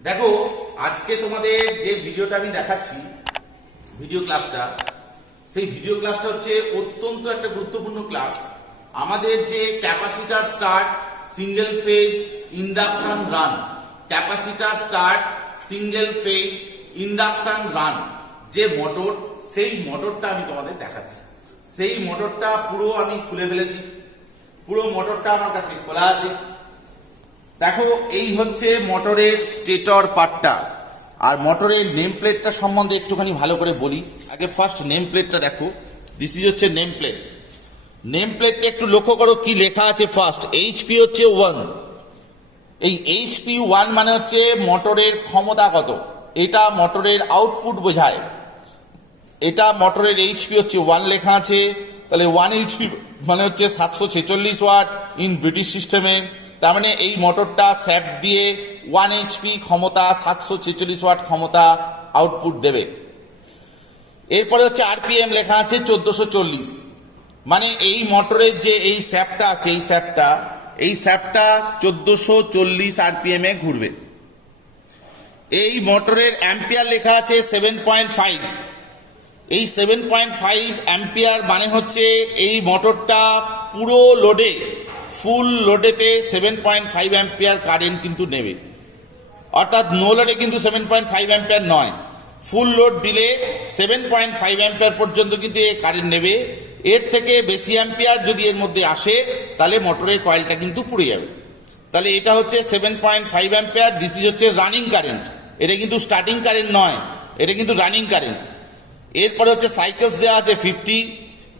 দেখো আজকে তোমাদের যে ভিডিওটা আমি দেখাচ্ছি ভিডিও ক্লাসটা, সেই ভিডিও ক্লাসটা হচ্ছে অত্যন্ত একটা গুরুত্বপূর্ণ ক্লাস। আমাদের যে capacitor start single phase induction run, capacitor start single phase induction run যে মোটর, সেই মোটরটা আমি তোমাদের দেখাচ্ছি। সেই মোটরটা পুরো আমি খুলে ফেলেছি, পুরো মোটরটা আমার কাছে খোলা আছে। দেখো এই হচ্ছে মোটরের স্টেটর পার্টটা, আর মোটরের নেম প্লেটটা সম্বন্ধে একটুখানি ভালো করে বলি। আগে ফার্স্ট নেম প্লেটটা দেখো, দিস ইজ হচ্ছে নেম প্লেট। নেম প্লেটটা একটু লক্ষ্য করো কি লেখা আছে। ফার্স্ট এইচপি হচ্ছে 1, এই এইচপি 1 মানে হচ্ছে মোটরের ক্ষমতা কত, এটা মোটরের আউটপুট বোঝায়। এটা মোটরের এইচপি হচ্ছে 1 লেখা আছে, তাহলে 1 এইচপি মানে হচ্ছে 746 ওয়াট ইন ব্রিটিশ সিস্টেমে। তার মানে এই মোটরটা শ্যাফট দিয়ে 1 এইচপি ক্ষমতা 746 ওয়াট ক্ষমতা আউটপুট দেবে। এরপরে হচ্ছে আরপিএম লেখা আছে 1440, মানে এই মোটরের যে এই শ্যাফটটা আছে, এই শ্যাফটটা 1440 আরপিএম এ ঘুরবে। এই মোটরের অ্যাম্পিয়ার লেখা আছে 7.5, এই 7.5 অ্যাম্পিয়ার মানে হচ্ছে এই মোটরটা পুরো লোডে, ফুল লোডেতে 7.5 অ্যাম্পিয়ার কারেন্ট কিন্তু নেবে। অর্থাৎ নো লোডে কিন্তু 7.5 অ্যাম্পিয়ার নয়, ফুল লোড দিলে 7.5 অ্যাম্পিয়ার পর্যন্ত কিন্তু এই কারেন্ট নেবে। এর থেকে বেশি অ্যাম্পিয়ার যদি এর মধ্যে আসে তাহলে মোটরের কয়েলটা কিন্তু পুড়ে যাবে। তাহলে এটা হচ্ছে 7.5 অ্যাম্পিয়ার, দিস ইজ হচ্ছে রানিং কারেন্ট, এটা কিন্তু স্টার্টিং কারেন্ট নয়, এটা কিন্তু রানিং কারেন্ট। এরপরে হচ্ছে সাইকেলস দেওয়া আছে 50,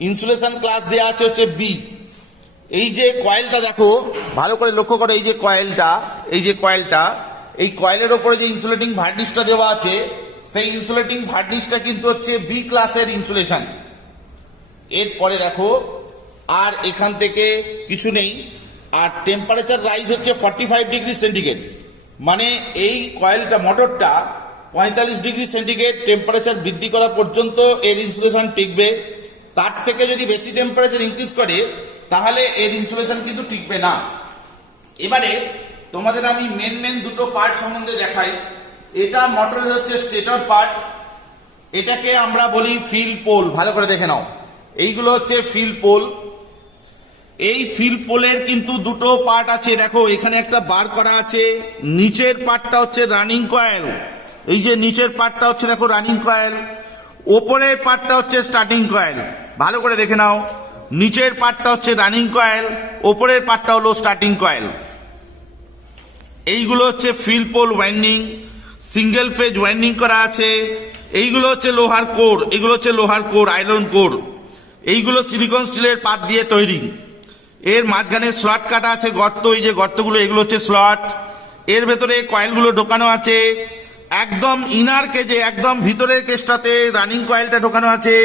ইনসুলেশন ক্লাস দেওয়া আছে হচ্ছে বি। এই যে কয়েলটা দেখো ভালো করে লক্ষ্য করো, এই যে কয়েলটা, এই কয়েলের ওপরে যে ইনসুলেটিং ভার্নিশটা দেওয়া আছে, সেই ইনসুলেটিং ভার্নিশটা কিন্তু হচ্ছে বি ক্লাসের ইনসুলেশন। এরপরে দেখো আর এখান থেকে কিছু নেই। আর টেম্পারেচার রাইজ হচ্ছে 45 ডিগ্রি সেন্টিগ্রেড, মানে এই কয়েলটা মোটরটা 45 ডিগ্রি সেন্টিগ্রেড টেম্পারেচার বৃদ্ধি করা পর্যন্ত এর ইনসুলেশন টিকবে। তার থেকে যদি বেশি টেম্পারেচার ইনক্রিজ করে তাহলে এর ইনসুলেশন কিন্তু টিকবে না। এবারে তোমাদের আমি মেন দুটো পার্ট সম্বন্ধে দেখাই। এটা মোটরের হচ্ছে স্টেটর পার্ট, এটাকে আমরা বলি ফিল্ড পোল। ভালো করে দেখে নাও, এইগুলো হচ্ছে ফিল্ড পোল। এই ফিল্ড পোলের কিন্তু দুটো পার্ট আছে, দেখো এখানে একটা বার করা আছে। নিচের পার্টটা হচ্ছে রানিং কয়েল, এই যে নিচের পার্টটা হচ্ছে দেখো রানিং কয়েল, ওপরের পার্টটা হচ্ছে স্টার্টিং কয়েল। ভালো করে দেখে নাও, নিচের পার্টটা হচ্ছে রানিং কয়েল, ওপরের পার্টটা হলো স্টার্টিং কয়েল। এইগুলো হচ্ছে field pole winding, single phase winding করা আছে। এইগুলো হচ্ছে লোহার কোর, এগুলো হচ্ছে লোহার কোর, আয়রন কোর। এইগুলো সিলিকন স্টিলের পাত দিয়ে তৈরি। এর মাঝখানে স্লট কাটা আছে, গর্ত, এই যে গর্তগুলো এগুলো হচ্ছে স্লট। এর ভেতরে কয়েলগুলো ঢোকানো আছে। একদম ইনার কেজে, একদম ভিতরের কেসটাতে রানিং কয়েলটা ঢোকানো আছে,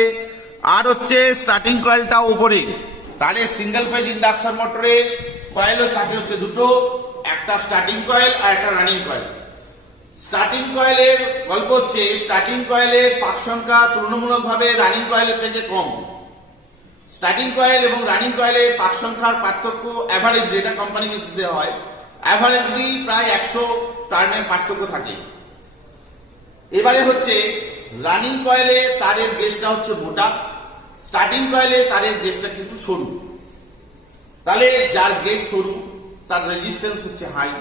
আর হচ্ছে স্টার্টিং কয়েলটা উপরে। তাহলে সিঙ্গেল ফেজ ইন্ডাকশন মোটরে কয়েল থাকে হচ্ছে দুটো, একটা স্টার্টিং কয়েল আর একটা রানিং কয়েল। স্টার্টিং কয়েলের গল্প হচ্ছে, স্টার্টিং কয়েলের পাক সংখ্যা তুলনামূলকভাবে রানিং কয়েলের থেকে কম। স্টার্টিং কয়েল এবং রানিং কয়েলের পাক সংখ্যার পার্থক্য অ্যাভারেজ, এটা কোম্পানি বেসিসে হয়, অ্যাভারেজলি প্রায় 100 টার্নের পার্থক্য থাকে। এবারে হচ্ছে রানিং কয়েলে তারের গেজটা হচ্ছে মোটা, স্টার্টিং কয়েলে তারের গেজটা কিন্তু সরু। তাহলে যার গেজ সরু তার রেজিস্ট্যান্স হচ্ছে হাই,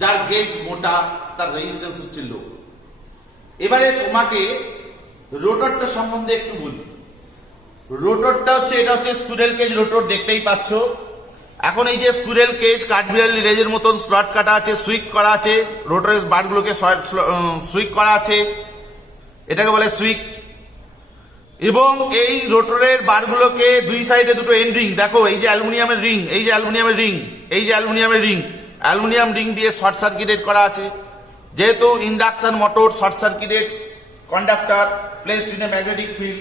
যার গেজ মোটা তার রেজিস্ট্যান্স হচ্ছে লো। এবারে তোমাকে রোটরটা সম্বন্ধে একটু বলি। রোটরটা হচ্ছে, এটা হচ্ছে স্কুইরেল কেজ রোটর, দেখতেই পাচ্ছ। এখন এই যে স্কুইরেল কেজ কাঠবিড়ালি লেজের মতন স্লট কাটা আছে, সুইক করা আছে, রোটরের বারগুলোকে সুইক করা আছে, এটাকে বলে সুইক। এবং এই রোটরের বারগুলোকে দুই সাইডে দুটো এন্ড রিং, দেখো এই যে অ্যালুমিনিয়ামের রিং, এই যে অ্যালুমিনিয়ামের রিং, এই যে অ্যালুমিনিয়ামের রিং, অ্যালুমিনিয়াম রিং দিয়ে শর্ট সার্কিটেড করা আছে। যেহেতু induction motor short circuited conductor placed in a magnetic field,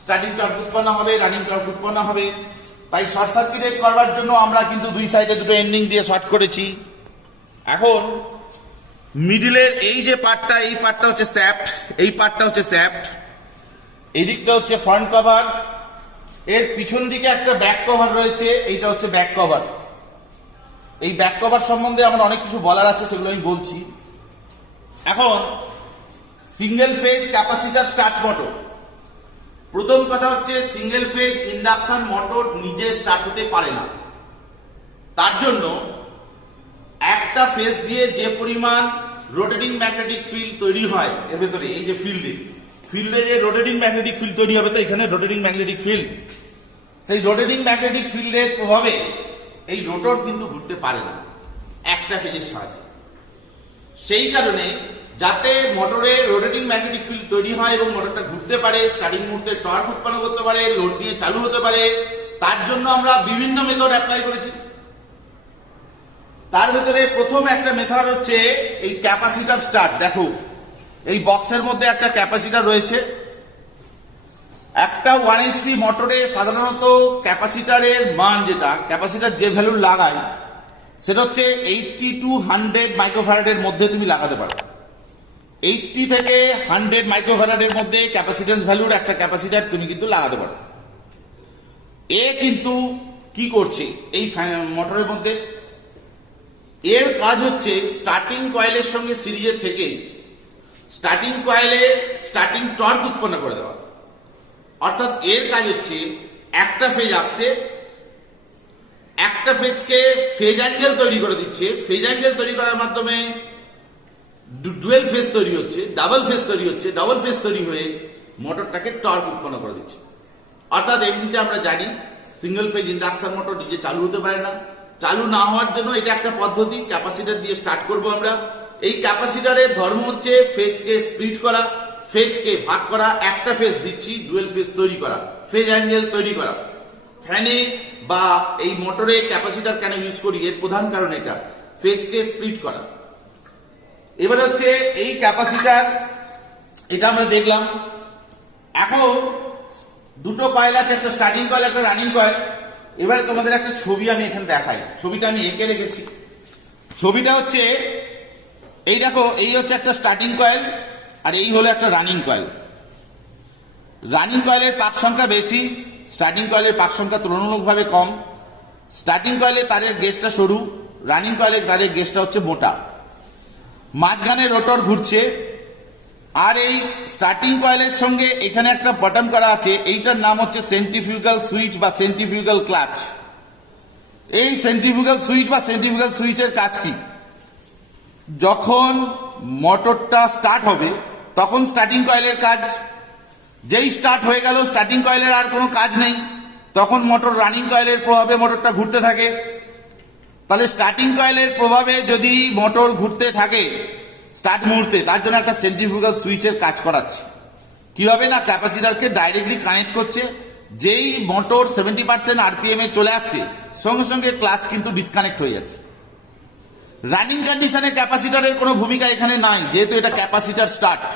starting torque উৎপন্ন হবে, রানিং টর্ক উৎপন্ন হবে। তাই শর্ট সার্কিটেড করবার জন্য আমরা কিন্তু দুই সাইডে দুটো এন্ডিং দিয়ে শর্ট করেছি। এখন মিডিলের এই যে পার্টটা, এই পার্টটা হচ্ছে শ্যাফট, এই পার্টটা হচ্ছে শ্যাফট, এই দিকটা হচ্ছে ফ্রন্ট কভার, এর পিছন দিকে একটা ব্যাক কভার রয়েছে, এইটা হচ্ছে ব্যাক কভার। এই ব্যাক কভার সম্বন্ধে আমার অনেক কিছু বলার আছে, সেগুলো আমি বলছি। এখন single phase capacitor start motor. প্রথম কথা হচ্ছে সিঙ্গেল ফেজ ইন্ডাকশন মোটর নিজে স্টার্ট হতে পারে না। তার জন্য একটা ফেজ দিয়ে যে পরিমাণ রোটেটিং ম্যাগনেটিক ফিল্ড তৈরি হয় এর ভেতরে, এই যে ফিল্ডে যে রোটেটিং ম্যাগনেটিক ফিল্ড তৈরি হবে, তো এখানে রোটেটিং ম্যাগনেটিক ফিল্ড, সেই রোটেটিং ম্যাগনেটিক ফিল্ডের প্রভাবে এই রোটর কিন্তু ঘুরতে পারে না একটা ফেজের সাহায্যে। সেই কারণে যাতে মোটরে রোটেটিং ম্যাগনেটিক ফিল্ড তৈরি হয় এবং মোটরটা ঘুরতে পারে, স্টার্টিং মুহূর্তে টর্ক উৎপন্ন করতে পারে, লোড দিয়ে চালু হতে পারে, তার জন্য আমরা বিভিন্ন মেথড অ্যাপ্লাই করেছি। তার ভিতরে প্রথম একটা মেথড হচ্ছে এই ক্যাপাসিটর স্টার্ট। দেখো এই বক্সের মধ্যে একটা ক্যাপাসিটর রয়েছে। একটা 1 HP মোটরে সাধারণত ক্যাপাসিটরের মান, যেটা ক্যাপাসিটর যে ভ্যালু লাগায় সেটা হচ্ছে 80 to 100 মাইক্রোফ্যারাডের মধ্যে তুমি লাগাতে পারো। 80 থেকে 100 মাইক্রোফ্যারাডের মধ্যে ক্যাপাসিটেন্স ভ্যালুর একটা ক্যাপাসিটর তুমি কিন্তু লাগাতে পারো। এ কিন্তু কি করছে এই মোটরের মধ্যে, এর কাজ হচ্ছে স্টার্টিং কয়েলের সঙ্গে সিরিজে থেকে স্টার্টিং কয়েলে স্টার্টিং টর্ক উৎপন্ন করে দেওয়া। অর্থাৎ এর কাজ হচ্ছে একটা ফেজ আসছে, একটা ফেজকে ফেজ অ্যাঙ্গেল তৈরি করে দিচ্ছে, ফেজ অ্যাঙ্গেল তৈরি করার মাধ্যমে ডুয়েল ফেজ তৈরি হচ্ছে, ডাবল ফেজ তৈরি হচ্ছে, ডাবল ফেজ তৈরি হয়ে মোটরটাকে টর্ক উৎপন্ন করে দিচ্ছে। অর্থাৎ এমনিতে আমরা জানি সিঙ্গেল ফেজ ইন্ডাকশন মোটর নিজে চালু হতে পারে না। চালু না হওয়ার জন্য এটা একটা পদ্ধতি, ক্যাপাসিটর দিয়ে স্টার্ট করব আমরা। এই ক্যাপাসিটরের ধর্ম হচ্ছে ফেজকে স্প্লিট করা, ফেজকে ভাগ করা, একটা ফেজ দিচ্ছি, ডুয়েল ফেজ তৈরি করা, ফেজ অ্যাঙ্গেল তৈরি করা। ফ্যানে বা এই মোটরে ক্যাপাসিটর কেন ইউজ করি, এর প্রধান কারণ এটা, ফেজকে স্প্লিট করা। এবার হচ্ছে এই ক্যাপাসিটর, এটা আমরা দেখলাম। এখন দুটো কয়েল আছে, একটা স্টার্টিং কয়েল, একটা রানিং কয়েল। এবারে তোমাদের একটা ছবি আমি এখানে দেখাই, ছবিটা আমি এঁকে রেখেছি। ছবিটা হচ্ছে এই দেখো, এই হচ্ছে একটা স্টার্টিং কয়েল আর এই হলো একটা রানিং কয়েল। রানিং কয়েলের পাক সংখ্যা বেশি, স্টার্টিং কয়েলের পাক সংখ্যা তুলনামূলকভাবে কম। স্টার্টিং কয়েলে তারের গেজটা সরু, রানিং কয়েলের তারের গেজটা হচ্ছে মোটা। মাঝখানে রোটর ঘুরছে, আর এই স্টার্টিং কয়েলের সঙ্গে এখানে একটা বটম করা আছে, এইটার নাম হচ্ছে সেন্ট্রিফিউগাল সুইচ বা সেন্ট্রিফিউগাল ক্লাচ। এই সেন্ট্রিফিউগাল সুইচ বা সেন্ট্রিফিউগাল সুইচের কাজ কি? যখন মোটরটা স্টার্ট হবে তখন স্টার্টিং কয়েলের কাজ, যেই স্টার্ট হয়ে গেল স্টার্টিং কয়েলের আর কোনো কাজ নেই, তখন মোটর রানিং কয়েলের প্রভাবে মোটরটা ঘুরতে থাকে। তাহলে স্টার্টিং কয়েলের প্রভাবে যদি মোটর ঘুরতে থাকে স্টার্ট মুহূর্তে, তার জন্য একটা সেন্ট্রিফিউগাল সুইচের কাজ করাচ্ছে। কিভাবে না, ক্যাপাসিটরকে ডাইরেক্টলি কানেক্ট করছে। যেই মোটর 70% RPM এ চলে আসছে, সঙ্গে সঙ্গে ক্লাচ কিন্তু ডিসকানেক্ট হয়ে যাচ্ছে। রানিং কন্ডিশনে ক্যাপাসিটরের কোনো ভূমিকা এখানে নাই, যেহেতু এটা ক্যাপাসিটর স্টার্ট।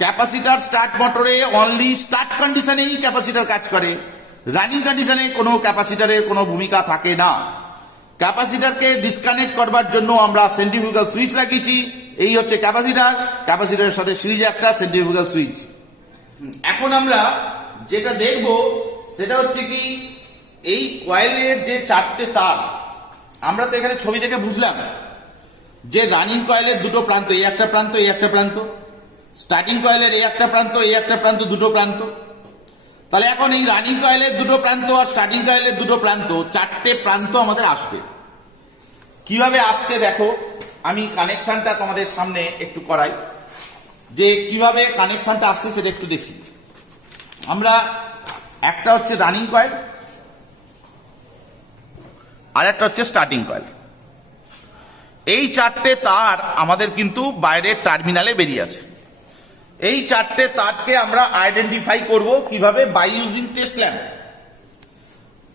ক্যাপাসিটর স্টার্ট মোটরে অনলি স্টার্ট কন্ডিশনেই ক্যাপাসিটর কাজ করে, রানিং কন্ডিশনে কোনো ক্যাপাসিটরের কোনো ভূমিকা থাকে না। ক্যাপাসিটরকে ডিসকানেক্ট করবার জন্য আমরা সেন্ট্রিফিউগাল সুইচ লাগিয়েছি। এই হচ্ছে ক্যাপাসিটর, ক্যাপাসিটরের সাথে সিরিজে একটা সেন্ট্রিফিউগাল সুইচ। এখন আমরা যেটা দেখব সেটা হচ্ছে কি, এই কয়েলের যে চারটে তার, আমরা তো এখানে ছবি দেখে বুঝলাম যে রানিং কয়েলের দুটো প্রান্ত, এই একটা প্রান্ত, এই একটা প্রান্ত। স্টার্টিং কয়েলের এই একটা প্রান্ত, এই একটা প্রান্ত, দুটো প্রান্ত। তাহলে এখন এই রানিং কয়েলের দুটো প্রান্ত আর স্টার্টিং কয়েলের দুটো প্রান্ত, চারটে প্রান্ত আমাদের আসবে। কিভাবে আসছে দেখো, আমি কানেকশনটা তোমাদের সামনে একটু করাই, যে কিভাবে কানেকশনটা আসছে সেটা একটু দেখি। আমরা একটা হচ্ছে রানিং কয়েল আর একটা হচ্ছে স্টার্টিং কয়েল। এই চারটে তার আমাদের কিন্তু বাইরের টার্মিনালে বেরিয়ে আছে। এই চারটে তারকে আমরা আইডেন্টিফাই করব কিভাবে, by using test lamp.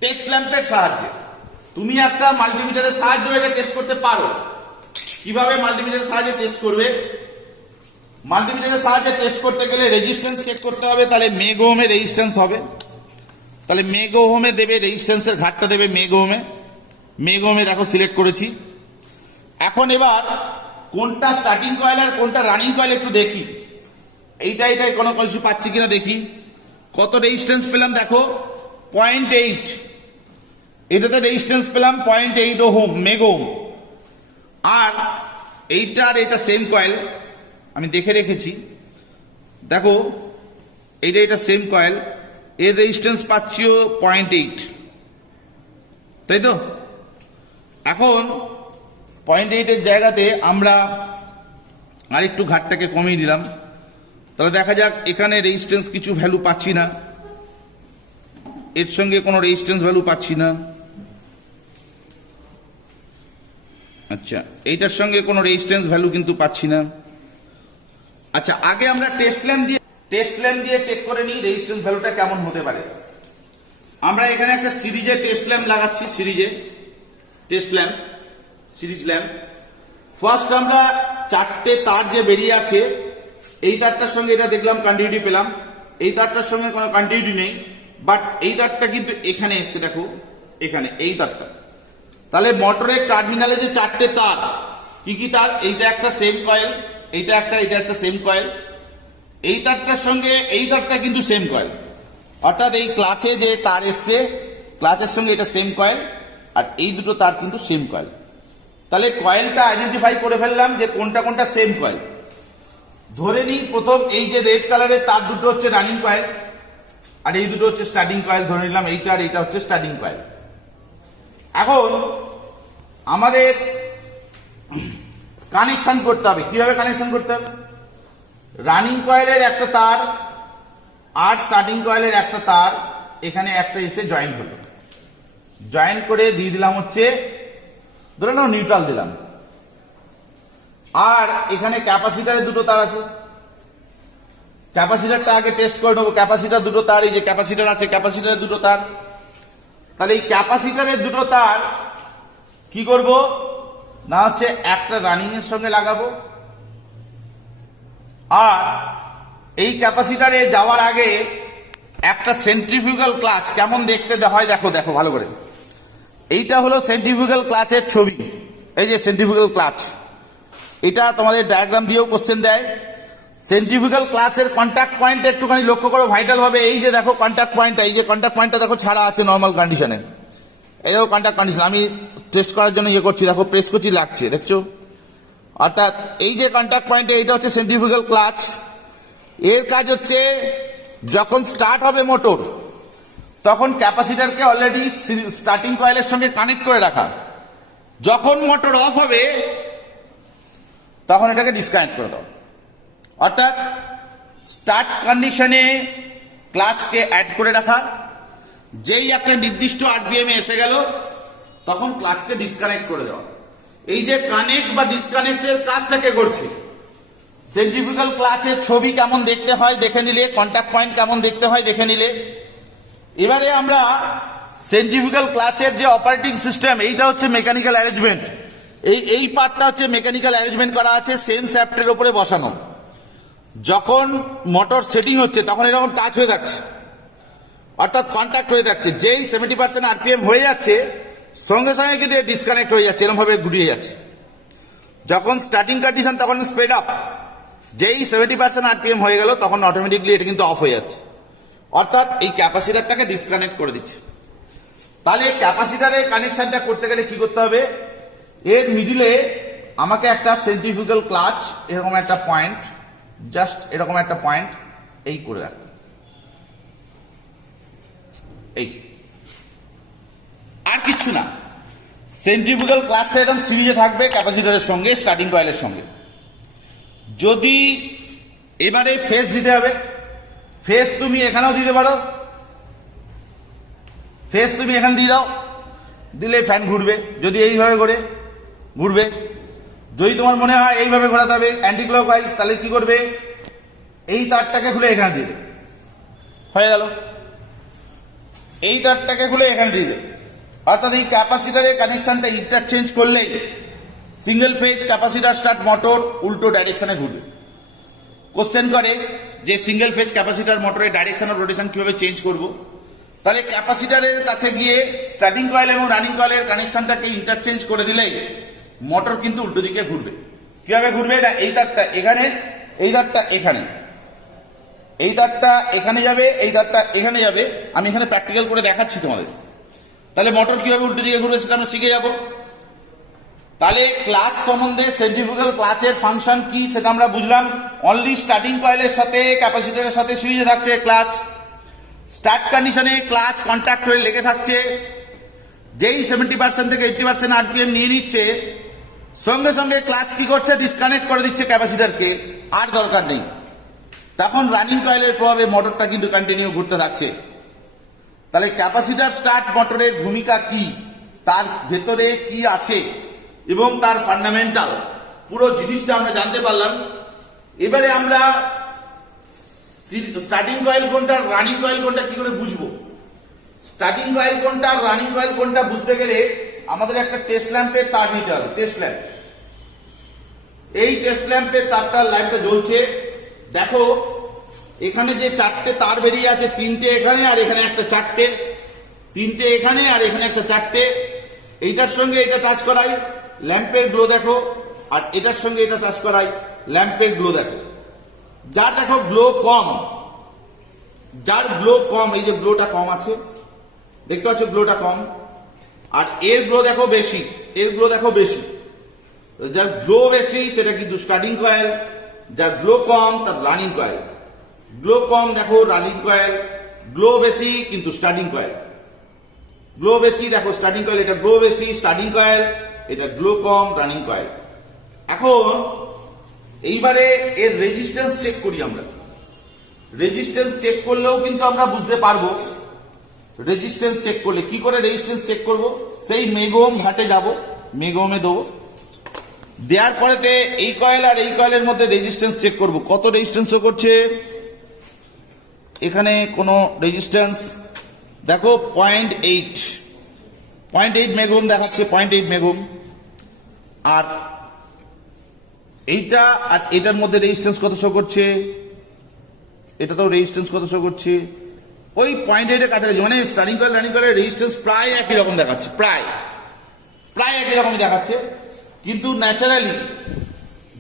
Test ল্যাম্পের সাহায্যে তুমি একটা মাল্টিমিটারের সাহায্যে এটা টেস্ট করতে পারো। কিভাবে মাল্টিমিটারের সাহায্যে টেস্ট করবে? মাল্টিমিটারের সাহায্যে টেস্ট করতে গেলে রেজিস্ট্যান্স চেক করতে হবে, তাহলে মেগ ওহমে রেজিস্ট্যান্স হবে। তাহলে মেগ ওহমে দেবে, রেজিস্ট্যান্সের ঘাটটা দেবে মেগ ওহমে। মেগ ওহমে দেখো সিলেক্ট করেছি। এখন এবার কোনটা স্টার্টিং কয়েল আর কোনটা রানিং কয়েল একটু দেখি। এইটাই কোনো কিছু পাচ্ছি কিনা দেখি। কত রেজিস্ট্যান্স পেলাম দেখো, 0.8। এটাতে রেজিস্ট্যান্স পেলাম 0.8 ওহম, মেগ ওহম। আর এইটা আর এটা সেম কয়েল, আমি দেখে রেখেছি। দেখো এটা সেম কয়েল, এর রেজিস্ট্যান্স পাচ্ছিও 0.8, তাই তো? এখন 0.8 এর জায়গাতে আমরা আর একটু ঘাটটাকে কমিয়ে দিলাম, তাহলে দেখা যাক এখানে রেজিস্ট্যান্স কিছু ভ্যালু পাচ্ছি না, এর সঙ্গে কোনো রেজিস্ট্যান্স ভ্যালু পাচ্ছি না। আচ্ছা, এইটার সঙ্গে কোনো রেজিস্ট্যান্স ভ্যালু কিন্তু পাচ্ছি না। আচ্ছা, আগে আমরা টেস্ট ল্যাম্প দিয়ে চেক করে নিই রেজিস্ট্যান্স ভ্যালুটা কেমন হতে পারে। আমরা এখানে একটা সিরিজে টেস্ট ল্যাম্প লাগাচ্ছি, সিরিজ ল্যাম্প। ফার্স্ট আমরা 4টে তার যে বেরিয়ে আছে, এই তারটার সঙ্গে এটা দেখলাম কন্টিনিউটি পেলাম, এই তারটার সঙ্গে কোনো কন্টিনিউটি নেই, বাট এই তারটা কিন্তু এখানে এসছে, দেখো এখানে এই তারটা। তাহলে মোটরের টার্মিনালে যে 4টে তার, কি কি তার? এইটা একটা সেম কয়েল, এটা একটা সেম কয়েল, এই তারটার সঙ্গে এই তারটা কিন্তু সেম কয়েল, অর্থাৎ এই ক্লাচে যে তার এসছে, ক্লাচের সঙ্গে এটা সেম কয়েল, আর এই দুটো তার কিন্তু সেম কয়েল। তাহলে কয়েলটা আইডেন্টিফাই করে ফেললাম যে কোনটা সেম কয়েল। ধরে নিই প্রথম এই যে রেড কালারের তার দুটো হচ্ছে রানিং কয়েল, আর এই দুটো হচ্ছে স্টার্টিং কয়েল। ধরে নিলাম এইটা আর এইটা হচ্ছে স্টার্টিং কয়েল। এখন আমাদের কানেকশন করতে হবে। কিভাবে কানেকশন করতে হবে? রানিং কয়েলের একটা তার আর স্টার্টিং কয়েলের একটা তার এখানে একটা এসে জয়েন হলো, জয়েন করে দিয়ে দিলাম হচ্ছে, ধরে নাও নিউট্রাল দিলাম। আর এখানে ক্যাপাসিটারের দুটো তার আছে, ক্যাপাসিটারটা আগে টেস্ট করে নেবো। ক্যাপাসিটার দুটো তার, এই যে ক্যাপাসিটার আছে, ক্যাপাসিটারের দুটো তার। তাহলে এই ক্যাপাসিটারের দুটো তার কি করব না, হচ্ছে একটা রানিং এর সঙ্গে লাগাবো, আর এই ক্যাপাসিটারে যাওয়ার আগে একটা সেন্ট্রিফিউগাল ক্লাচ কেমন দেখতে হয় দেখো, দেখো ভালো করে। এইটা হলো সেন্ট্রিফিউগাল ক্লাচের ছবি, এই যে সেন্ট্রিফিউগাল ক্লাচ, এটা তোমাদের ডায়াগ্রাম দিয়েও কোশ্চেন দেয়। সেন্ট্রিফিউগাল ক্লাচের কন্টাক্ট পয়েন্ট একটুখানি লক্ষ্য করো ভাইটাল ভাবে। এই যে দেখো কন্টাক্ট পয়েন্টটা, এই যে কন্টাক্ট পয়েন্টটা দেখো ছাড়া আছে নর্মাল কন্ডিশনে, এই দেখো কন্টাক্ট কন্ডিশন। আমি টেস্ট করার জন্য ইয়ে করছি, দেখো প্রেস করছি, লাগছে, দেখছো? অর্থাৎ এই যে কন্টাক্ট পয়েন্টে, এইটা হচ্ছে সেন্ট্রিফিউগাল ক্লাচ। এর কাজ হচ্ছে যখন স্টার্ট হবে মোটর, তখন ক্যাপাসিটারকে অলরেডি স্টার্টিং কয়েলের সঙ্গে কানেক্ট করে রাখা। যখন মোটর অফ হবে তখন এটাকে ডিসকানেক্ট করে দাও। অর্থাৎ স্টার্ট কন্ডিশনে ক্লাচকে অ্যাড করে রাখা, যেই একটা নির্দিষ্ট আরপিএম এ এসে গেল তখন ক্লাচকে ডিসকানেক্ট করে দেওয়া। এই যে কানেক্ট বা ডিসকানেক্টের কাজটাকে করছে। সেন্ট্রিফিউগাল ক্লাচের ছবি কেমন দেখতে হয় দেখে নিলে, কন্টাক্ট পয়েন্ট কেমন দেখতে হয় দেখে নিলে। এবারে আমরা সেন্ট্রিফিউগাল ক্লাচের যে অপারেটিং সিস্টেম, এইটা হচ্ছে মেকানিক্যাল অ্যারেঞ্জমেন্ট। এই পার্টটা হচ্ছে মেকানিক্যাল অ্যারেঞ্জমেন্ট করা আছে সেম শ্যাফটের উপরে বসানো। যখন মোটর সেটিং হচ্ছে তখন এরকম টাচ হয়ে থাকছে, অর্থাৎ কন্ট্যাক্ট হয়ে থাকছে। যেই 70% আরপিএম হয়ে যাচ্ছে সঙ্গে সঙ্গে কিন্তু ডিসকানেক্ট হয়ে যাচ্ছে, এরকম ভাবে গুটিয়ে যাচ্ছে। যখন স্টার্টিং কন্ডিশন তখন স্প্রেড আপ, যেই 70% আরপিএম হয়ে গেল তখন অটোমেটিকলি এটা কিন্তু অফ হয়ে যাচ্ছে, অর্থাৎ এই ক্যাপাসিটারটাকে ডিসকানেক্ট করে দিচ্ছে। তাহলে ক্যাপাসিটারের কানেকশনটা করতে গেলে কি করতে হবে? এর মিডিলে আমাকে একটা সেন্ট্রিফিউগাল ক্লাচ, এরকম একটা পয়েন্ট, জাস্ট এরকম একটা পয়েন্ট এই করে রাখতে, এই আর কিচ্ছু না। সেন্ট্রিফিউগাল ক্লাচটা এরকম সিরিজে থাকবে ক্যাপাসিটরের সঙ্গে, স্টার্টিং কয়েলের সঙ্গে। যদি এবারে ফেস দিতে হবে, ফেস তুমি এখানেও দিতে পারো, ফেস তুমি এখানে দিয়ে দাও, দিলে ফ্যান ঘুরবে। যদি এইভাবে করে ঘুরবে, যদি তোমার মনে হয় এইভাবে ঘোরাতে হবে অ্যান্টি ক্লকওয়াইজ, তাহলে কি করবে? এই তারটাকে খুলে এখানে দিয়ে দেবে, হয়ে গেল। এই তারটাকে খুলে এখানে দিয়ে দেবে, অর্থাৎ এই ক্যাপাসিটারের কানেকশনটা ইন্টারচেঞ্জ করলেই single phase capacitor start motor উল্টো ডাইরেকশনে ঘুরবে। কোশ্চেন করে যে সিঙ্গেল ফেজ ক্যাপাসিটার মোটরের ডাইরেকশন অফ রোটেশন কিভাবে চেঞ্জ করব? তাহলে ক্যাপাসিটারের কাছে গিয়ে স্টার্টিং কয়েল এবং রানিং কয়েলের কানেকশনটাকে ইন্টারচেঞ্জ করে দিলেই মোটর কিন্তু উল্টো দিকে ঘুরবে। কিভাবে ঘুরবে? না, এই তারটা এখানে, এই তারটা এখানে, এই তারটা এখানে যাবে, এই তারটা এখানে যাবে। আমি এখানে প্র্যাকটিক্যাল করে দেখাচ্ছি তোমাদের। তাহলে মোটর কিভাবে উল্টো দিকে ঘুরবে সেটা আমরা শিখে যাব। তাহলে ক্লাচ সম্বন্ধে সেন্ট্রিফুগাল ক্লাচের ফাংশন কি সেটা আমরা বুঝলাম। অনলি স্টার্টিং কয়েলের সাথে ক্যাপাসিটরের সাথে সিরিজে থাকছে ক্লাচ। স্টার্ট কন্ডিশনে ক্লাচ কন্ট্যাক্ট হয়ে লেগে থাকছে। যেই 70% থেকে 80% আরপিএম নিয়ে নিচ্ছে, সঙ্গে সঙ্গে ক্লাচ কি করছে, ডিসকানেক্ট করে দিচ্ছে ক্যাপাসিটরকে, আর দরকার নেই। তখন রানিং কয়েলের প্রভাবে মোটরটা কিন্তু কন্টিনিউ ঘুরতে থাকছে। তাহলে ক্যাপাসিটর স্টার্ট মোটরের ভূমিকা কি, তার ভেতরে কি আছে এবং তার ফান্ডামেন্টাল পুরো জিনিসটা আমরা জানতে পারলাম। এবারে আমরা স্টার্টিং কয়েল কোনটা, রানিং কয়েল কোনটা কি করে বুঝবো। স্টার্টিং কয়েল কোনটা, রানিং কয়েল কোনটা বুঝতে গেলে আমাদের একটা টেস্ট ল্যাম্পের তার নিতে হবে। টেস্ট ল্যাম্প, এই টেস্ট ল্যাম্পের তারটা লাইটটা জ্বলছে। দেখো এখানে যে 4টে তার বেরিয়ে আছে, 3টে এখানে আর এখানে একটা 4টে, 3টে এখানে আর এখানে একটা 4টে। এইটার সঙ্গে এটা টাচ করাই, ল্যাম্পের গ্লো দেখো, আর এটার সঙ্গে এটা টাচ করাই, ল্যাম্পের গ্লো দেখো। যার দেখো গ্লো কম, যার গ্লো কম, এই যে গ্লোটা কম আছে, দেখতে পাচ্ছ গ্লোটা কম, আর এর গ্লো দেখো বেশি, এর গ্লো দেখো বেশি। যার গ্লো বেশি সেটা কিন্তু স্টার্টিং কয়েল, যার গ্লো কম তার রানিং কয়েল। গ্লো কম দেখো রানিং কয়েল, গ্লো বেশি কিন্তু স্টার্টিং কয়েল। গ্লো বেশি দেখো স্টার্টিং কয়েল, এটা গ্লো বেশি স্টার্টিং কয়েল, এটা গ্লো কম রানিং কয়েল। এখন এইবারে এর রেজিস্ট্যান্স চেক করি আমরা। রেজিস্ট্যান্স চেক করলেও কিন্তু আমরা বুঝতে পারবো। রেজিস্ট্যান্স চেক করলে কি করে রেজিস্ট্যান্স চেক করব, সেই মেগোম ঘাটে যাব, মেগোমে দেবো, দেওয়ার পরেতে এই কয়েল আর এই কয়েলের মধ্যে রেজিস্ট্যান্স চেক করব কত রেজিস্ট্যান্স করছে। এখানে কোনো রেজিস্ট্যান্স দেখো 0.8 মেগোম দেখাচ্ছে, 0.8 মেগোম। আর এইটা আর এটার মধ্যে রেজিস্ট্যান্স কত শো করছে, এটা তো রেজিস্ট্যান্স কত শো করছে, ওই 0.8 এর কাছাকাছি। মানে স্টার্টিং কয়েল রানিং কয়েলের রেজিস্ট্যান্স প্রায় একই রকম দেখাচ্ছে, প্রায় একই রকমই দেখাচ্ছে। কিন্তু ন্যাচারালি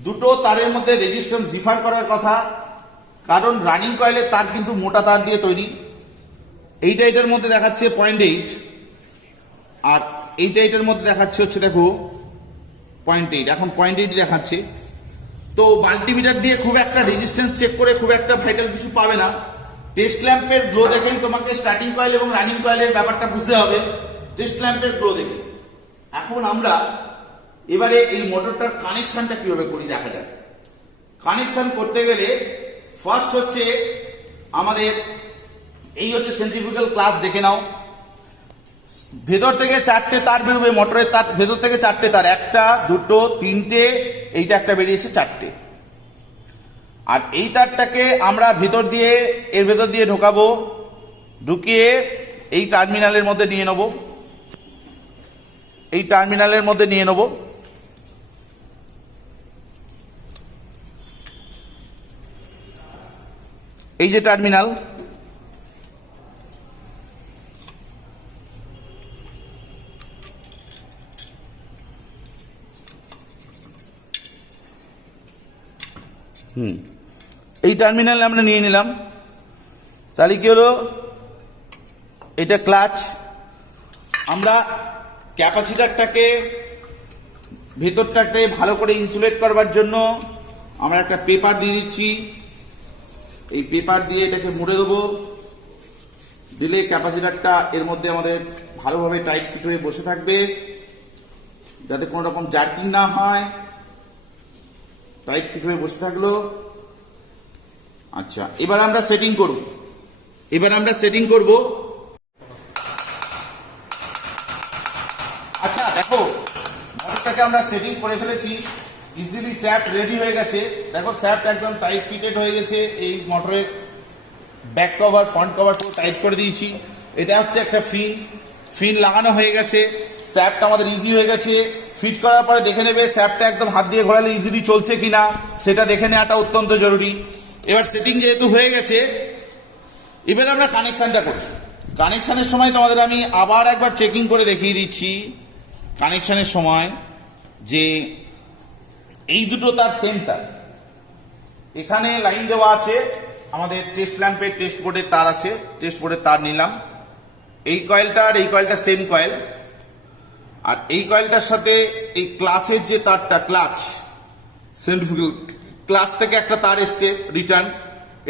দুটো তারের মধ্যে রেজিস্ট্যান্স ডিফার করার কথা, কারণ রানিং কয়েলের তার কিন্তু মোটা তার দিয়ে তৈরি। এইটা এটার মধ্যে দেখাচ্ছে 0.8, আর এইটা এটার মধ্যে দেখাচ্ছে হচ্ছে দেখো 0.8। এখন 0.8 দেখাচ্ছে। তো মাল্টিমিটার দিয়ে খুব একটা রেজিস্ট্যান্স চেক করে খুব একটা ভাইটাল কিছু পাবে না। টেস্ট ল্যাম্পের গ্লো দেখেই তোমাকে স্টার্টিং কয়েল এবং রানিং কয়েলের ব্যাপারটা বুঝতে হবে, টেস্ট ল্যাম্পের গ্লো দেখে। এখন আমরা এবারে এই মোটরটার কানেকশনটা কিভাবে করি দেখা যাক। কানেকশন করতে গেলে ফার্স্ট হচ্ছে আমাদের এই হচ্ছে সেন্ট্রিফুগাল ক্লাচ, দেখে নাও। ভেতর থেকে 4টে তার বেরোবে, মোটরের তার ভেতর থেকে 4টে তার, 1টা 2টো 3টে, এইটা একটা বেরিয়েছে 4টে। আর এই তারটাকে আমরা ভেতর দিয়ে এর ভেতর দিয়ে ঢোকাবো, ঢুকিয়ে এই টার্মিনালের মধ্যে নিয়ে নেব, এই টার্মিনালের মধ্যে নিয়ে নেব। এই যে টার্মিনাল, এই টার্মিনালে আমরা নিয়ে নিলাম। তাহলে কি হলো, এটা ক্লাচ। আমরা ক্যাপাসিটরটাকে ভেতরটাকে ভালো করে ইনসুলেট করবার জন্য আমরা একটা পেপার দিয়ে দিচ্ছি। এই পেপার দিয়ে এটাকে মুড়ে দেবো, দিলে ক্যাপাসিটরটা এর মধ্যে আমাদের ভালোভাবে টাইট ফিট হয়ে বসে থাকবে, যাতে কোনো রকম জার্কিং না হয়। টাইট ফিট হয়ে বসে থাকলো। আচ্ছা, এবার আমরা সেটিং করব। আচ্ছা দেখো, মোটরটাকে আমরা সেটিং করে ফেলেছি, ইজিলি শ্যাফট রেডি হয়ে গেছে। দেখো শ্যাফট একদম টাইট ফিটেড হয়ে গেছে। এই মোটরের ব্যাক কভার ফ্রন্ট কভার পুরো টাইট করে দিয়েছি। এটা হচ্ছে একটা ফিন লাগানো হয়ে গেছে। শ্যাফট আমাদের ইজি হয়ে গেছে। ফিট করার পরে দেখে নেবে শ্যাফটটা একদম হাত দিয়ে ঘোরালে ইজিলি চলছে কিনা, সেটা দেখে নেওয়াটা অত্যন্ত জরুরি। এবার সেটিং যেহেতু হয়ে গেছে, এবার আমরা কানেকশনটা করি। কানেকশনের সময় তোমাদের আমি আবার একবার চেকিং করে দেখিয়ে দিচ্ছি কানেকশনের সময় যে এই দুটো তার সেম তার। এখানে লাইন দেওয়া আছে, আমাদের টেস্ট ল্যাম্পের টেস্ট বোর্ডের তার আছে, টেস্ট বোর্ডের তার নিলাম। এই কয়েলটা আর এই কয়েলটা সেম কয়েল। আর এই কয়েলটার সাথে এই ক্লাচের যে তারটা, ক্লাচ সেন্ট্রিফুগাল ক্লাচ থেকে একটা তার এসছে রিটার্ন,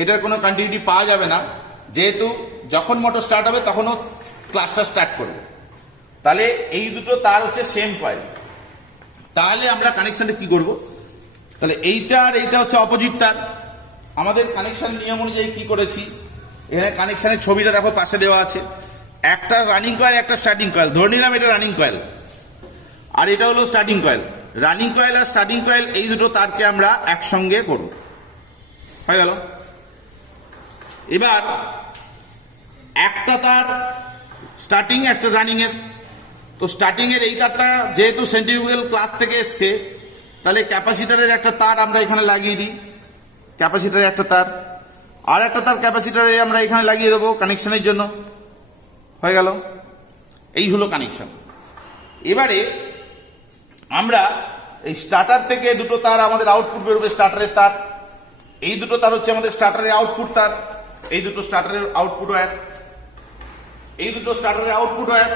এটার কোনো কন্টিনিউটি পাওয়া যাবে না, যেহেতু যখন মোটর স্টার্ট হবে তখনও ক্লাচটা স্টার্ট করবে। তাহলে এই দুটো তার হচ্ছে সেম কয়েল। তাহলে আমরা কানেকশনটা কি করব? তাহলে এইটা আর এইটা হচ্ছে অপোজিট তার। আমাদের কানেকশন নিয়ম অনুযায়ী কি করেছি, এখানে কানেকশনের ছবিটা দেখো পাশে দেওয়া আছে। একটা রানিং কয়েল, একটা স্টার্টিং কয়েল। ধরে নিলাম এটা রানিং কয়েল আর এটা হলো starting coil. Running coil are starting coil এই দুটো তারকে আমরা একসঙ্গে করব, হয়ে গেল। এবার একটা তার স্টার্টিং, একটা রানিং এর। তো স্টার্টিং এর এই তারটা যেহেতু সেন্ট্রিফুগাল ক্লাস থেকে এসছে, তাহলে ক্যাপাসিটারের একটা তার আমরা এখানে লাগিয়ে দিই, ক্যাপাসিটারের একটা তার। আর একটা তার ক্যাপাসিটারে আমরা এখানে লাগিয়ে দেবো কানেকশনের জন্য, হয়ে গেল। এই হলো কানেকশন। এবারে আমরা এই স্টার্টার থেকে দুটো তার আমাদের আউটপুট বেরোবে, স্টার্টারের তার। এই দুটো তার হচ্ছে আমাদের স্টার্টারের আউটপুট তার। এই দুটো স্টার্টারের আউটপুট ওয়্যার, এই দুটো স্টার্টারের আউটপুট ওয়্যার।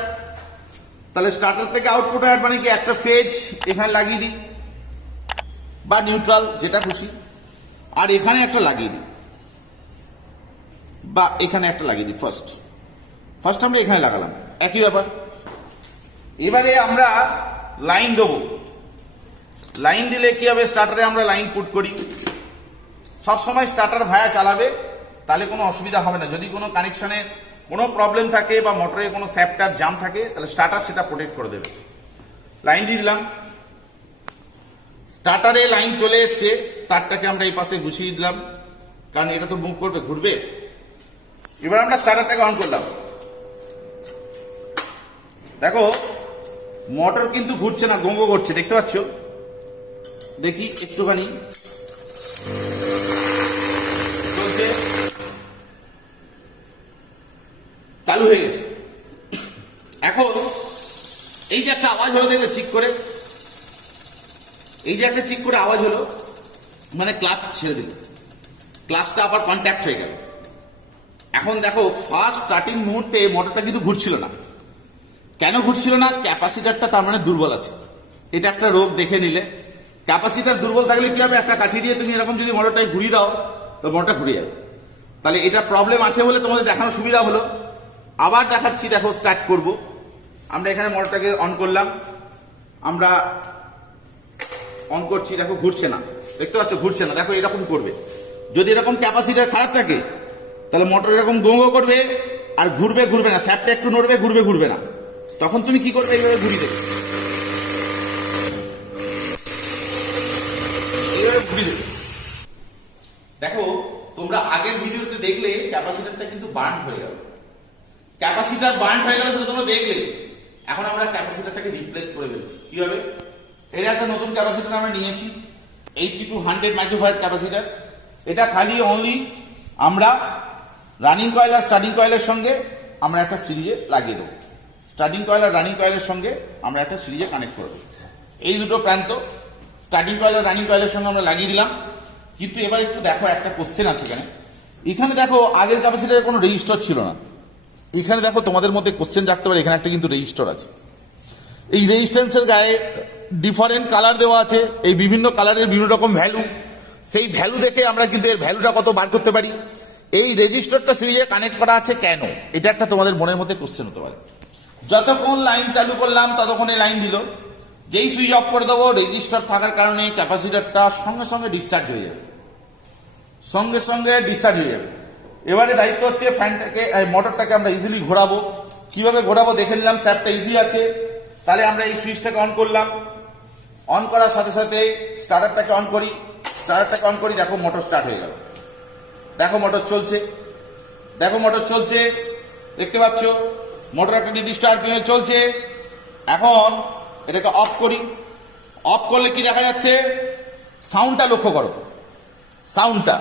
তাহলে স্টার্টার থেকে আউটপুট ওয়্যার মানে কি, একটা ফেজ এখানে লাগিয়ে দিই বা নিউট্রাল, যেটা খুশি। আর এখানে একটা লাগিয়ে দিই বা এখানে একটা লাগিয়ে দিই। ফার্স্ট আমরা এখানে লাগালাম, একই ব্যাপার। এবারে আমরা লাইন দেবো। লাইন দিলে কি হবে, স্টার্টারে আমরা লাইন পুট করি। সবসময় স্টার্টার ভায়া চালাবে, তাহলে কোনো অসুবিধা হবে না। যদি কোনো কানেকশনে কোনো প্রবলেম থাকে বা মোটরে কোনো স্যাপ ট্যাপ জাম থাকে, তাহলে স্টার্টার সেটা প্রোটেক্ট করে দেবে। লাইন দিয়ে দিলাম, স্টার্টারে লাইন চলে এসছে। তারটাকে আমরা এই পাশে গুছিয়ে দিলাম, কারণ এটা তো মুভ করবে, ঘুরবে। এবার আমরা স্টার্টারটাকে অন করলাম। দেখো মোটর কিন্তু ঘুরছে না, গঙ্গো করছে, দেখতে পাচ্ছ? দেখি একটুখানি চলছে, চালু হয়ে গেছে। এখন এই যে একটা আওয়াজ হলো, দেখবে চিক করে, এই যে একটা চিক করে আওয়াজ হলো, মানে ক্লাচ ছেড়ে দিল, ক্লাচটা আবার কন্ট্যাক্ট হয়ে গেল। এখন দেখো ফার্স্ট স্টার্টিং মুহূর্তে মোটরটা কিন্তু ঘুরছিল না। কেন ঘুরছিল না? ক্যাপাসিটারটা তার মানে দুর্বল আছে। এটা একটা রোগ দেখে নিলে। ক্যাপাসিটার দুর্বল থাকলে কি হবে, একটা কাঠি দিয়ে তুমি এরকম যদি মোটরটাকে ঘুরিয়ে দাও, তো মোটরটা ঘুরে যাবে। তাহলে এটা প্রবলেম আছে বলে তোমাদের দেখানোর সুবিধা হলো। আবার দেখাচ্ছি, দেখো স্টার্ট করব। আমরা এখানে মোটরটাকে অন করলাম, আমরা অন করছি, দেখো ঘুরছে না, দেখতে পাচ্ছ ঘুরছে না। দেখো এরকম করবে, যদি এরকম ক্যাপাসিটার খারাপ থাকে তাহলে মোটর এরকম গোঙ্গো করবে আর ঘুরবে না, স্যাপটা একটু নড়বে, ঘুরবে না। তখন তুমি কি করবে, এইভাবে ঘুরিয়ে দেবে, এইভাবে ঘুরিয়ে দেবে। দেখো তোমরা আগের ভিডিওতে দেখলে ক্যাপাসিটারটা কিন্তু বার্ন হয়ে গেল। ক্যাপাসিটার বার্ন হয়ে গেল সেটা তোমরা দেখলে। এখন আমরা ক্যাপাসিটারটাকে রিপ্লেস করে ফেলছি। কি হবে, এটা একটা নতুন ক্যাপাসিটার আমরা নিয়েছি, 80 to 100 মাইক্রোফ্যারাড ক্যাপাসিটার। এটা খালি অনলি আমরা রানিং কয়েল আর স্টার্টিং কয়েলের সঙ্গে আমরা একটা সিরিজে লাগিয়ে দেবো। স্টার্টিং কয়েল আর রানিং কয়েলের সঙ্গে আমরা একটা সিরিজে কানেক্ট করে দেবো। এই দুটো প্রান্ত স্টার্টিং কয়েল আর রানিং কয়েলের সঙ্গে আমরা লাগিয়ে দিলাম। কিন্তু এবার একটু দেখো, একটা কোশ্চেন আছে এখানে দেখো আগের ক্যাপাসিটারের কোনো রেজিস্টার ছিল না। এখানে দেখো তোমাদের মধ্যে কোশ্চেন রাখতে পারে, এখানে একটা কিন্তু রেজিস্টার আছে। এই রেজিস্ট্যান্সের গায়ে ডিফারেন্ট কালার দেওয়া আছে, এই বিভিন্ন কালারের বিভিন্ন রকম ভ্যালু। সেই ভ্যালু দেখে আমরা কিন্তু এর ভ্যালুটা কত বার করতে পারি। এই রেজিস্টারটা সিরিজে কানেক্ট করা আছে কেন, এটা একটা তোমাদের মনের মধ্যে কোশ্চেন হতে পারে। যতক্ষণ লাইন চালু করলাম ততক্ষণে লাইন দিল, যেই সুইচ অফ করে দেবো রেজিস্টার থাকার কারণে ক্যাপাসিটারটা সঙ্গে সঙ্গে ডিসচার্জ হয়ে যাবে, এবারে দায়িত্ব হচ্ছে ফ্যানটাকে, মোটরটাকে আমরা ইজিলি ঘোরাবো। কিভাবে ঘোরাবো দেখে নিলাম, স্যাপটা ইজি আছে। তাহলে আমরা এই সুইচটাকে অন করলাম, অন করার সাথে সাথে স্টার্টারটাকে অন করি, দেখো মোটর স্টার্ট হয়ে গেল। দেখো মোটর চলছে, দেখতে পাচ্ছ মোটর একটা নির্দিষ্ট আরপিএমে চলছে। এখন এটাকে অফ করি, অফ করলে কি দেখা যাচ্ছে, সাউন্ডটা লক্ষ্য করো, সাউন্ডটা,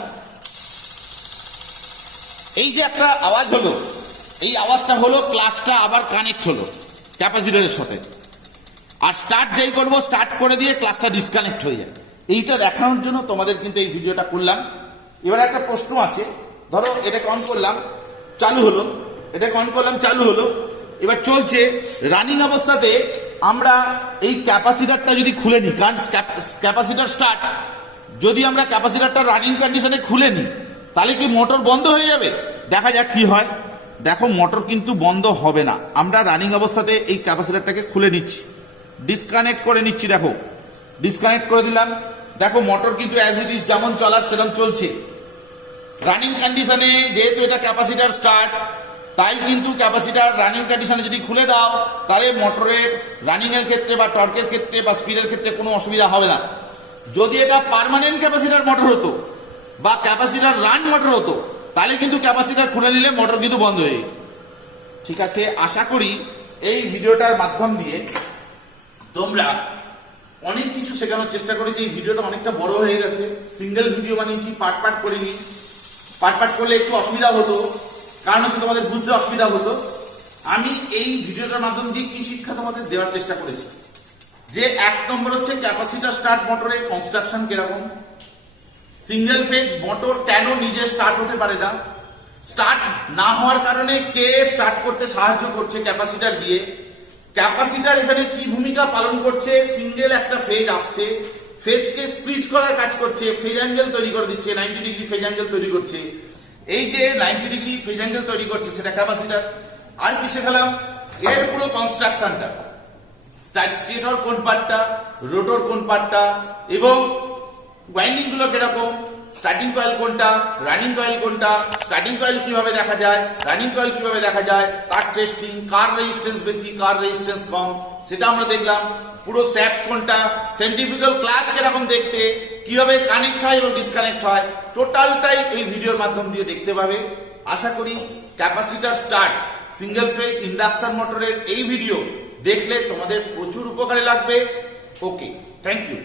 এই যে একটা আওয়াজ হলো, এই আওয়াজটা হলো ক্লাচটা আবার কানেক্ট হলো ক্যাপাসিটরের সাথে। আর স্টার্ট যেই করবো, স্টার্ট করে দিয়ে ক্লাচটা ডিসকানেক্ট হয়ে যায়। এইটা দেখানোর জন্য তোমাদের কিন্তু এই ভিডিওটা করলাম। এবার একটা প্রশ্ন আছে, ধরো এটাকে অন করলাম, চালু হলো, এটাকে অন করলাম, চালু হলো, এবার চলছে। রানিং অবস্থাতে আমরা এই ক্যাপাসিটারটা যদি খুলে নিই, কারণ ক্যাপাসিটার স্টার্ট যদি আমরা ক্যাপাসিটারটা রানিং কন্ডিশনে খুলে নিই তাহলে কি মোটর বন্ধ হয়ে যাবে? দেখা যাক কি হয়। দেখো মোটর কিন্তু বন্ধ হবে না। আমরা রানিং অবস্থাতে এই ক্যাপাসিটারটাকে খুলে নিচ্ছি, ডিসকানেক্ট করে নিচ্ছি। দেখো ডিসকানেক্ট করে দিলাম। দেখো মোটর কিন্তু অ্যাজ ইট ইজ যেমন চলার সেরকম চলছে। রানিং কন্ডিশনে যেহেতু এটা ক্যাপাসিটার স্টার্ট, তাই কিন্তু ক্যাপাসিটার রানিং কন্ডিশনে যদি খুলে দাও তাহলে মোটরের রানিং এর ক্ষেত্রে বা টর্কের ক্ষেত্রে বা স্পিডের ক্ষেত্রে কোনো অসুবিধা হবে না। যদি এটা পার্মানেন্ট ক্যাপাসিটার মোটর হতো বা ক্যাপাসিটার রান মোটর হতো তাহলে কিন্তু ক্যাপাসিটার খুলে নিলে মোটর কিন্তু বন্ধ হয়ে যেত। ঠিক আছে, আশা করি এই ভিডিওটার মাধ্যম দিয়ে তোমরা অনেক কিছু শেখানোর চেষ্টা করেছি। এই ভিডিওটা অনেকটা বড় হয়ে গেছে, সিঙ্গেল ভিডিও বানিয়েছি, পার্ট পার্ট করিনি। পার্ট পার্ট করলে একটু অসুবিধা হতো, কারণ হচ্ছে তোমাদের বুঝতে অসুবিধা হতো। আমি এই ভিডিওটার মাধ্যম দিয়ে কি শিক্ষা তোমাদের দেওয়ার চেষ্টা করেছি, যে 1 নম্বর হচ্ছে ক্যাপাসিটার স্টার্ট মোটরের কনস্ট্রাকশন কিরকম, সিঙ্গেল ফেজ মোটর কেন নিজে স্টার্ট হতে পারে না, স্টার্ট না হওয়ার কারণে কে স্টার্ট করতে সাহায্য করছে ক্যাপাসিটার দিয়ে, ক্যাপাসিটার এখানে কি ভূমিকা পালন করছে, সিঙ্গেল একটা ফেজ আসছে, ফেজকে স্প্লিট করার কাজ করছে, ফেজ অ্যাঙ্গেল তৈরি করে দিচ্ছে, 90 ডিগ্রি ফেজ অ্যাঙ্গেল তৈরি করছে। এই যে 90 ডিগ্রি ফেজ অ্যাঙ্গেল তৈরি করছে সেটা ক্যাপাসিটার। আর কি শেখালাম, এর পুরো কনস্ট্রাকশনটা, স্টেটর কোন পার্টটা, রোটর কোন পার্টটা, এবং ওয়াইন্ডিং গুলো কিরকম, স্টার্টিং কয়েল কোনটা, রানিং কয়েল কোনটা, স্টার্টিং কয়েল কিভাবে দেখা যায়, রানিং কয়েল কিভাবে দেখা যায়, তার টেস্টিং, কার রেজিস্ট্যান্স বেশি কার রেজিস্ট্যান্স কম সেটা আমরা দেখলাম। পুরো স্যাপ কোনটা, সেন্ট্রিফিউগাল ক্লাচ কিরকম দেখতে, কিভাবে কানেক্ট হয় এবং ডিসকানেক্ট হয়, টোটালটাই এই ভিডিওর মাধ্যম দিয়ে দেখতে পাবে। আশা করি capacitor start single phase induction মোটরের এই ভিডিও দেখলে তোমাদের প্রচুর উপকারে লাগবে। ওকে, থ্যাংক ইউ।